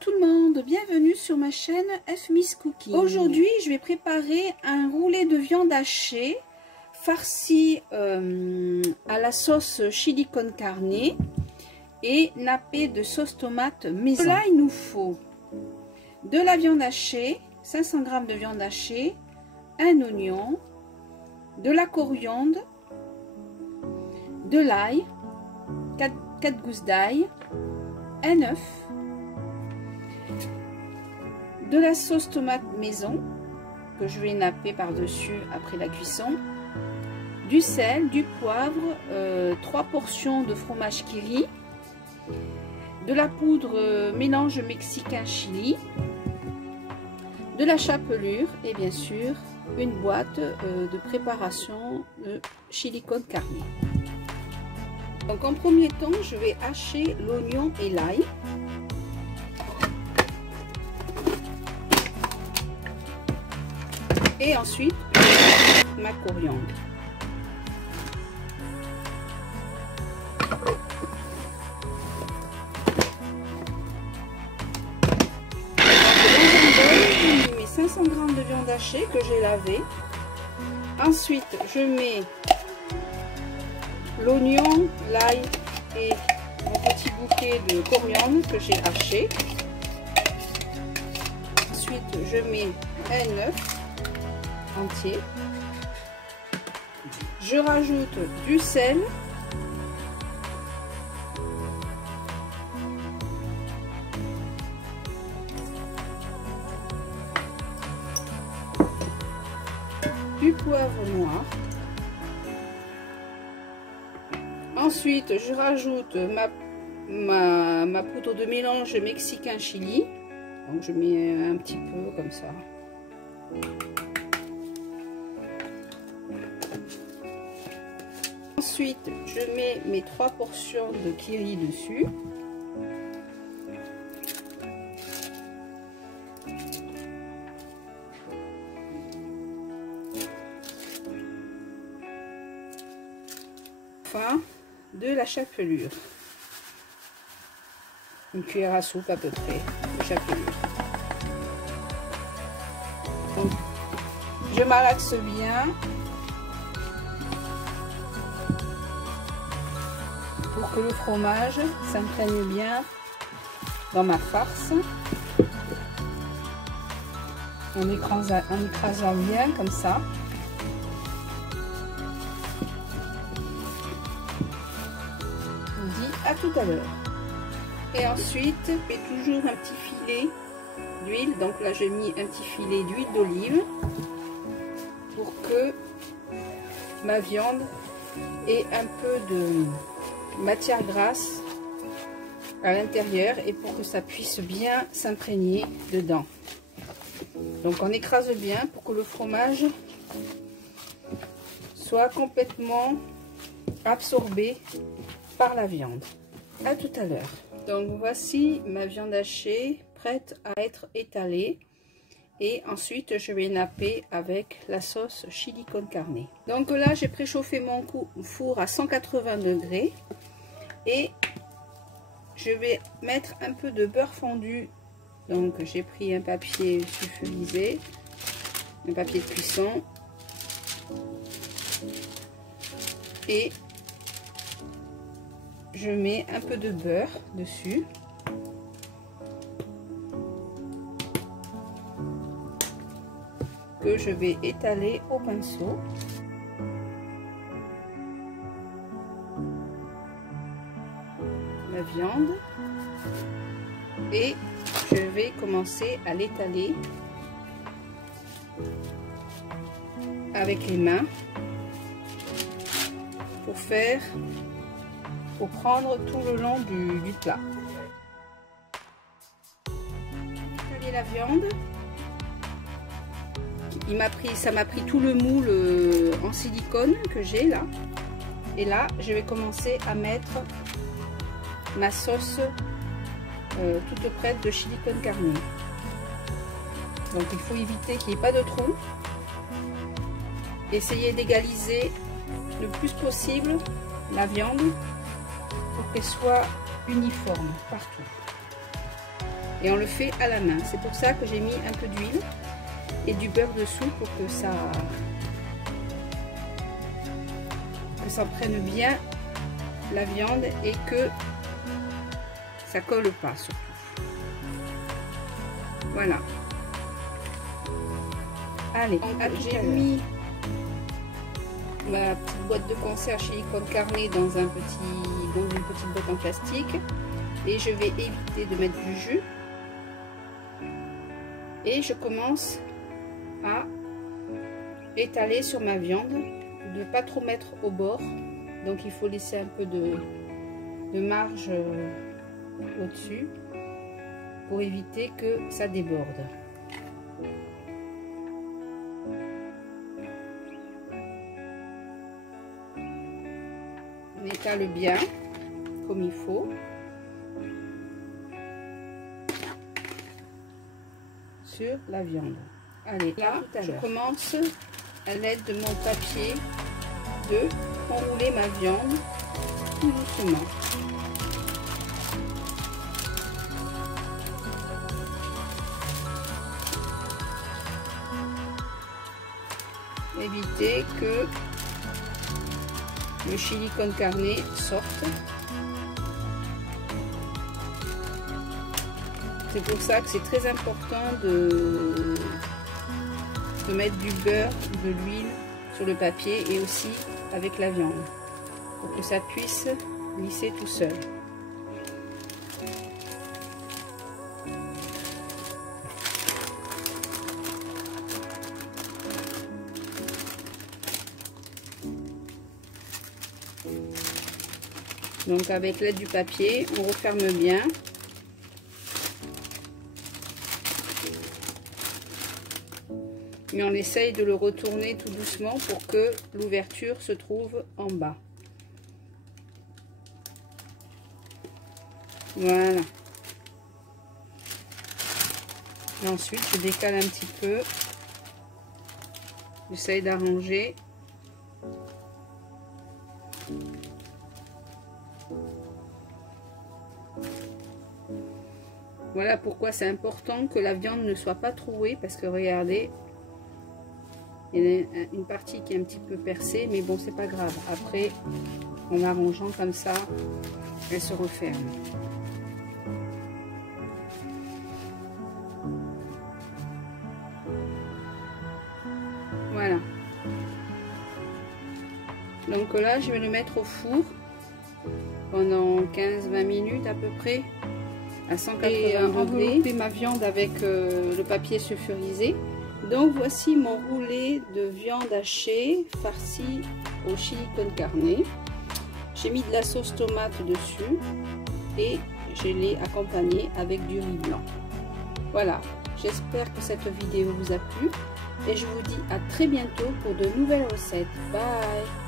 tout le monde, bienvenue sur ma chaîne F-Miss Cooking. Aujourd'hui je vais préparer un roulé de viande hachée farci à la sauce chili con carne et nappé de sauce tomate maison. Là il nous faut de la viande hachée, 500 g de viande hachée, un oignon, de la coriandre, de l'ail, 4 gousses d'ail, un œuf, de la sauce tomate maison que je vais napper par dessus après la cuisson, du sel, du poivre, 3 portions de fromage qui rit, de la poudre mélange mexicain chili, de la chapelure et bien sûr une boîte de préparation de chili con carne. Donc en premier temps je vais hacher l'oignon et l'ail. Et ensuite ma coriandre. Dans un bol, je mets 500 g de viande hachée que j'ai lavée. Ensuite je mets l'oignon, l'ail et mon petit bouquet de coriandre que j'ai haché. Ensuite je mets un œuf entier. Je rajoute du sel, du poivre noir. Ensuite, je rajoute ma poudre de mélange mexicain chili. Donc, je mets un petit peu comme ça. Ensuite, je mets mes 3 portions de kiri dessus. Enfin, de la chapelure. Une cuillère à soupe à peu près de chapelure. Donc, je malaxe bien pour que le fromage s'imprègne bien dans ma farce. En écrasant bien comme ça. À tout à l'heure. Et ensuite je mets toujours un petit filet d'huile. Donc là j'ai mis un petit filet d'huile d'olive pour que ma viande ait un peu de matière grasse à l'intérieur et pour que ça puisse bien s'imprégner dedans. Donc on écrase bien pour que le fromage soit complètement absorbé par la viande. À tout à l'heure. Donc voici ma viande hachée prête à être étalée et ensuite je vais napper avec la sauce chili con carne. Donc là j'ai préchauffé mon four à 180 degrés et je vais mettre un peu de beurre fondu. Donc j'ai pris un papier sulfurisé, un papier de cuisson et je mets un peu de beurre dessus. Que je vais étaler au pinceau. La viande. Et je vais commencer à l'étaler avec les mains pour prendre tout le long du plat. Étaler la viande. Ça m'a pris tout le moule en silicone que j'ai là. Et là, je vais commencer à mettre ma sauce toute prête de chili con carne. Donc il faut éviter qu'il n'y ait pas de trou. Essayez d'égaliser le plus possible la viande pour qu'elle soit uniforme partout. Et on le fait à la main. C'est pour ça que j'ai mis un peu d'huile et du beurre dessous pour que ça prenne bien la viande et que ça colle pas surtout. Voilà. Allez, j'ai mis ma petite boîte de conserve chili con carne dans une petite boîte en plastique et je vais éviter de mettre du jus et je commence à étaler sur ma viande, de pas trop mettre au bord, donc il faut laisser un peu de marge au-dessus pour éviter que ça déborde. On étale bien comme il faut sur la viande. Allez, là je commence à l'aide de mon papier de enrouler ma viande tout doucement. Éviter que le chili con carne sorte. C'est pour ça que c'est très important de mettre du beurre, de l'huile sur le papier et aussi avec la viande pour que ça puisse glisser tout seul. Donc avec l'aide du papier, on referme bien. Mais on essaye de le retourner tout doucement pour que l'ouverture se trouve en bas. Voilà. Et ensuite, je décale un petit peu. J'essaye d'arranger. Voilà pourquoi c'est important que la viande ne soit pas trouée, parce que regardez, il y a une partie qui est un petit peu percée, mais bon, c'est pas grave. Après, en arrangeant comme ça, elle se referme. Voilà. Donc là, je vais le mettre au four pendant 15-20 minutes à peu près, à 180 degrés. Envelopper ma viande avec le papier sulfurisé. Donc voici mon roulé de viande hachée farci au chili con carne. J'ai mis de la sauce tomate dessus et je l'ai accompagné avec du riz blanc. Voilà, j'espère que cette vidéo vous a plu et je vous dis à très bientôt pour de nouvelles recettes. Bye!